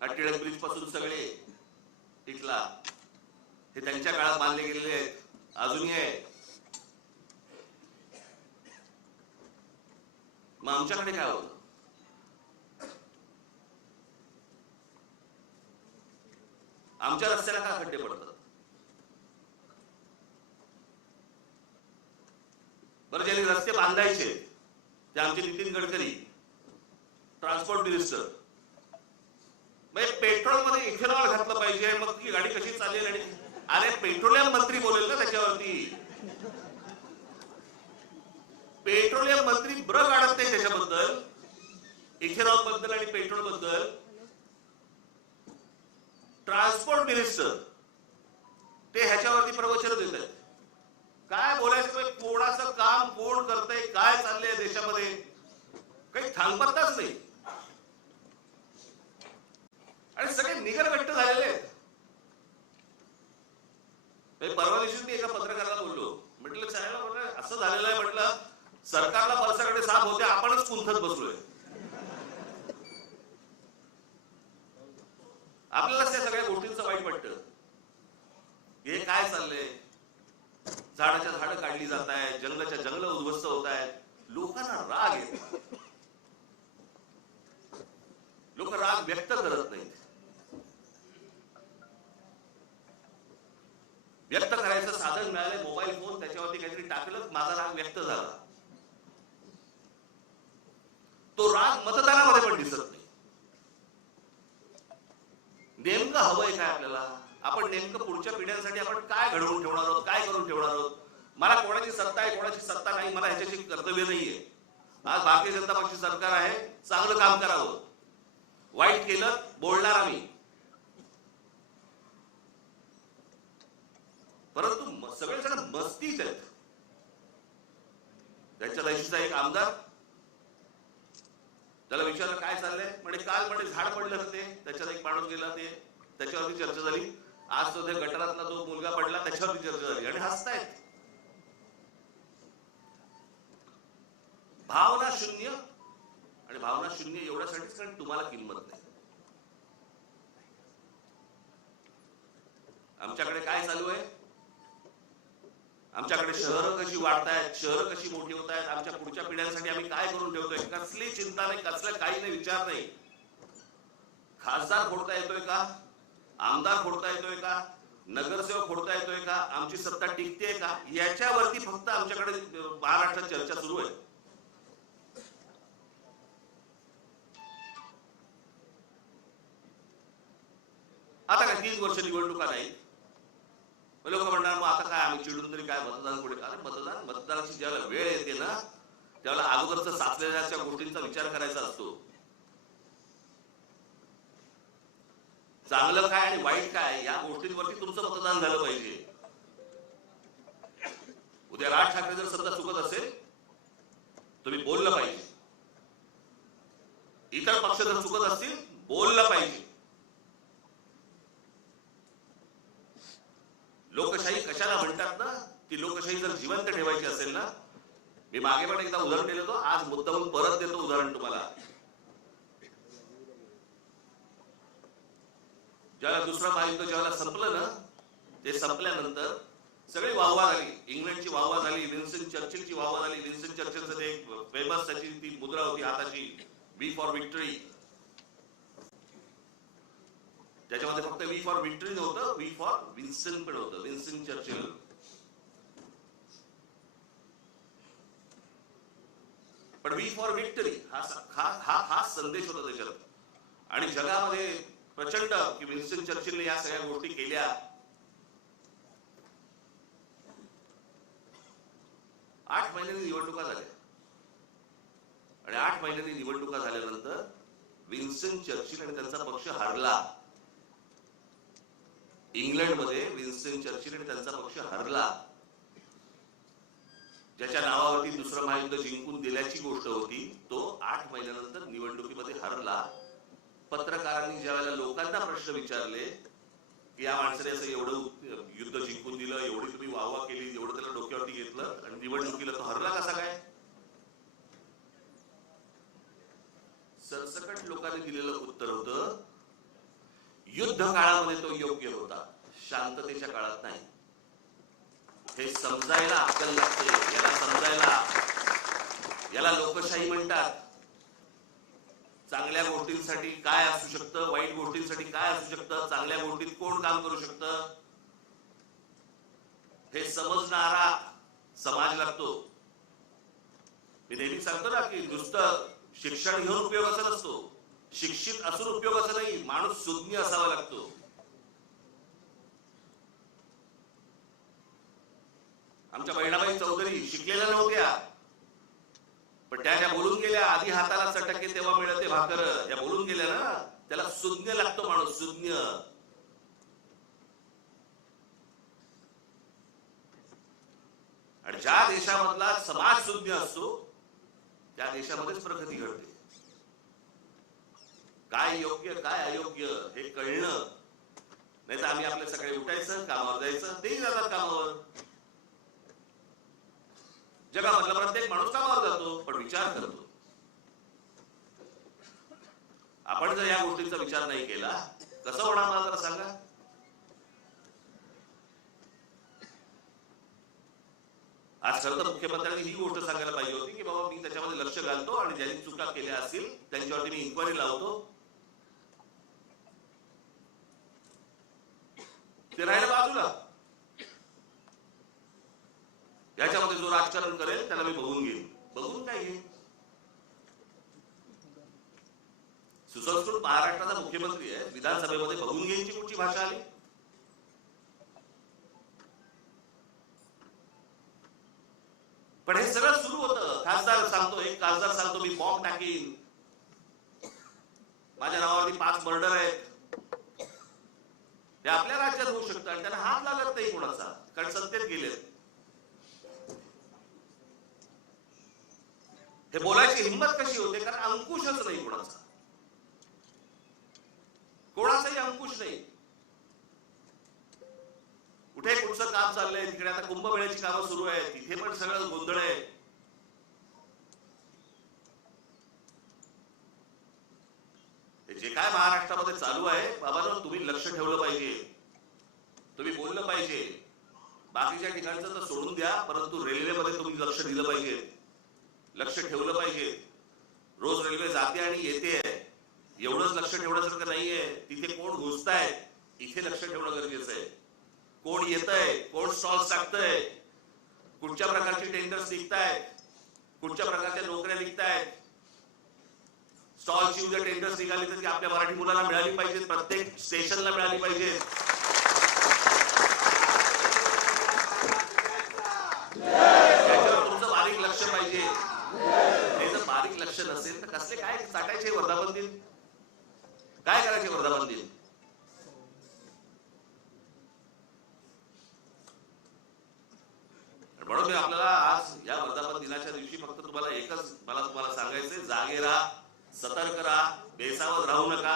हा टिळक ब्रिज पासून सगळे टिकला, हे त्यांच्या काळात बांधले गेलेले आहेत, अजूनही आहे. मग आमच्याकडे काय होतं? आमच्या रस्त्याला का खड्डे पडतात? बरं, ज्यांनी रस्ते बांधायचे ते आमचे नितीन गडकरी, ट्रान्सपोर्ट मिनिस्टर. म्हणजे पेट्रोल मध्ये इथेनॉल घातलं पाहिजे, मग ती गाडी कशी चालेल? आणि अरे पेट्रोलियम मंत्री बोलेल ना त्याच्यावरती. पेट्रोलियम मंत्री ब्र काढत नाही त्याच्याबद्दल, इथेनॉल बद्दल आणि पेट्रोल बद्दल. ट्रान्सपोर्ट मिनिस्टर ते ह्याच्यावरती प्रवचन देत आहेत. काय बोलायचं? कोणाचं काम कोण करतंय, काय चाललंय देशामध्ये, काही थांगपत्ताच नाही. आणि सगळे निगरगट्ट झालेले आहेत. परवा दिवशी मी एका पत्रकाराला बोललो, म्हटलं साहेब असं झालेलं आहे, म्हटलं सरकारला पळसाकडे साप होते, आपणच कुंथत बसलोय. आपल्यालाच त्या सगळ्या गोष्टींचं वाईट वाटतं. हे काय चाललंय? झाडाच्या झाडं काढली जात आहेत, जंगलाच्या जंगल उद्ध्वस्त होत आहेत. लोकांना राग येतो, लोक राग व्यक्त करत नाहीत. व्यक्त करायचं साधन मिळालंय मोबाईल फोन, त्याच्यावरती काहीतरी टाकलं, माझा राग व्यक्त झाला. तो राग मतदानामध्ये पण दिसत नाही. नेमकं हवंय काय आपल्याला? आपण नेमकं पुढच्या पिढ्यांसाठी आपण काय घडवून ठेवणार आहोत, काय करून ठेवणार आहोत? मला कोणाची सत्ता आहे, कोणाची सत्ता नाही, मला ह्याच्याशी कर्तव्य नाहीये. आज भारतीय जनता पक्ष सरकार आहे, चांगलं काम करावं. वाईट केलं बोलणार आम्ही, परंतु सगळेजण मस्तीच आहेत. त्यांच्या देशीचा एक आमदार, त्याला विचारलं काय चाललंय, म्हणजे काल म्हणजे झाड पडलं ते, त्याच्यात एक माणूस गेला, ते त्याच्यावरती चर्चा झाली. आज तो गटारातला जो मुलगा पडला त्याच्यावरती चर्चा झाली आणि हसतायत. भावना शून्य. आणि भावना शून्य एवढ्यासाठीच कारण तुम्हाला किंमत नाही. आमच्याकडे काय चालू आहे? आमच्याकडे शहरं कशी वाढतायत, शहरं कशी मोठी होत आहेत, आमच्या पुढच्या पिढ्यांसाठी आम्ही काय करून ठेवतोय, कसली चिंता नाही, कसलं काही नाही, विचार नाही. खासदार फोडता येतोय का? आमदार फोडता येतोय का? नगरसेवक फोडता येतोय का? आमची सत्ता टिकते का? याच्यावरती फक्त आमच्याकडे महाराष्ट्रात चर्चा सुरू आहे. आता काय 3 वर्ष निवडणुका नाही, लोक म्हणणार मग आता काय आम्ही चिडून तरी काय मतदान पुढे? अरे मतदानाची ज्यावेळेला वेळ येते ना, त्यावेळेला अगोदरच साचलेल्या गोष्टींचा विचार करायचा असतो. चांगलं काय आणि वाईट काय या गोष्टींवरती तुमचं मतदान झालं पाहिजे. उद्या राज ठाकरे जर सत्ता चुकत असेल तुम्ही बोललं पाहिजे, इतर पक्ष जर चुकत असतील बोललं पाहिजे. लोकशाही कशाला म्हणतात ना, ती लोकशाही जर जिवंत ठेवायची असेल ना, मी मागे पण एकदा उदाहरण दिलं होतं, आज मुद्दामून परत देतो उदाहरण तुम्हाला. ज्याला दुसरं महायुद्ध ज्याला संपलं ना, ते संपल्यानंतर सगळी वाहवा झाली. इंग्लंडची वाहवा झाली, विन्स्टन चर्चिलची वाहवा झाली. विन्स्टन चर्चिलचं ते फेमस त्याची ती मुद्रा होती हाताची, वी फॉर विक्टरी. त्याच्यामध्ये फक्त वी फॉर विक्टरी नव्हतं, वी फॉर विन्स्टन पण होतं, विन्स्टन चर्चिल. पण वी फॉर विक्टरी हा संदेश होता त्याच्यात. आणि जगामध्ये प्रचंड की विन्स्टन चर्चिलने या सगळ्या गोष्टी केल्या. आठ महिन्यांनी निवडणुका झाल्या आणि 8 महिन्यांनी निवडणुका झाल्यानंतर विन्स्टन चर्चिल आणि त्यांचा पक्ष हरला. इंग्लंडमध्ये विन्स्टन चर्चिल आणि त्यांचा पक्ष हरला. ज्याच्या नावावरती दुसरं महायुद्ध जिंकून दिल्याची गोष्ट होती, तो 8 महिन्यानंतर निवडणुकीमध्ये हरला. पत्रकारांनी ज्यावेळेला लोकांना प्रश्न विचारले की या माणसाने असं एवढं युद्ध जिंकून दिलं, एवढी तुम्ही वाहवा केली, एवढं त्याला डोक्यावरती घेतलं आणि निवडणुकीला तो हरला कसा काय? सरसकट लोकांनी दिलेलं उत्तर होतं युद्ध काळामध्ये तो योग्य होता, शांततेच्या काळात नाही. हे समजायला अक्कल लागते. याला समजायला, याला लोकशाही म्हणतात. चांगल्या गोष्टींसाठी काय असू शकतं, वाईट गोष्टींसाठी काय असू शकतं, चांगल्या गोष्टीत कोण काम करू शकतं, हे समजणारा समाज लागतो. मी नेहमी सांगतो ना की नुसतं शिक्षण घेऊन उपयोगाचा नसतो, शिक्षित असून उपयोगाचा नाही, माणूस सुज्ञ असावा लागतो. आमच्या बहिणाबाई चौधरी शिकलेल्या नव्हत्या, पण त्या ज्या बोलून गेल्या, आधी हाताला चटके तेव्हा मिळते भाकर, या बोलून गेल्या ना, त्याला सुज्ञ लागतो माणूस, सुज्ञ. आणि ज्या देशामधला समाज सुज्ञ असतो त्या देशामध्येच प्रगती घडते. काय योग्य काय अयोग्य हे कळणं, नाही तर आम्ही आपले सगळे उठायचं, कामावर जायचं, तेही जातात कामावर. जगामधला प्रत्येक माणूस कामावर जातो, पण विचार करतो. आपण जर या गोष्टींचा विचार नाही केला, कसं होणार मला जरा सांगा. आज खरं तर मुख्यमंत्र्यांनी ही गोष्ट सांगायला पाहिजे होती की बाबा मी त्याच्यामध्ये लक्ष घालतो आणि ज्यांनी चुका केल्या असतील त्यांच्यावरती मी इन्क्वायरी लावतो. ते राहिलं बाजूला. याच्यामध्ये जो राजकारण करेल त्याला मी बघून घेईन. बघून काय घेईन? सुसंस्कृत महाराष्ट्राचा मुख्यमंत्री आहे, विधानसभेमध्ये बघून घ्यायची कुठची भाषा आली? पण हे सगळं सुरू होतं. खासदार सांगतो, एक खासदार सांगतो मी बॉम्ब टाकीन, माझ्या नावावरती 5 मर्डर आहेत. हे आपल्या राज्यात होऊ शकतं आणि त्यांना हात लागत नाही कोणाचा, कारण सत्तेत गेले. हे बोलायची हिंमत कशी होते? कारण अंकुशच नाही कोणाचा, कोणाचाही अंकुश नाही. कुठे कुठचं काम चाललंय, तिकडे आता कुंभमेळ्याची कामं सुरू आहेत, तिथे पण सगळं गोंधळ आहे. जे काय महाराष्ट्रामध्ये चालू आहे, बाबांनो तुम्ही लक्ष ठेवलं पाहिजे, तुम्ही बोललं पाहिजे. बाकीच्या ठिकाणचं तर सोडून द्या, परंतु रेल्वेमध्ये तुम्ही लक्ष दिलं पाहिजे, लक्ष ठेवलं पाहिजे. रोज रेल्वे जाते आणि येते, एवढंच लक्ष ठेवण्यासारखं नाहीये. तिथे कोण घुसताय इथे लक्ष ठेवणं गरजेचं आहे. कोण येतंय, कोण स्टॉल्स टाकतंय, कुठच्या प्रकारचे टेंडर्स निघतायत, कुठच्या प्रकारच्या नोकऱ्या निघतायत. स्टॉलची उद्या टेंडर्स निघाली तर ती आपल्या मराठी मुलांना मिळाली पाहिजे, प्रत्येक स्टेशनला मिळाली पाहिजे. त्याच्यावर तुमचं बारीक लक्ष पाहिजे. हे जर बारीक लक्ष नसेल तर कसले काय साठायचे वर्धापन दिन, काय करायचे वर्धापन दिन? म्हणून मी आपल्याला आज या वर्धापन दिनाच्या दिवशी फक्त तुम्हाला एकच मला तुम्हाला सांगायचंय, जागे राहा, सतर्क राहा, बेसावध राहू नका.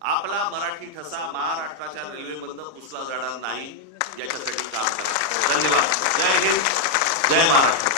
आपला मराठी ठसा महाराष्ट्राच्या रेल्वेमधनं पुसला जाणार नाही याच्यासाठी काम करा. धन्यवाद. जय हिंद, जय महाराष्ट्र.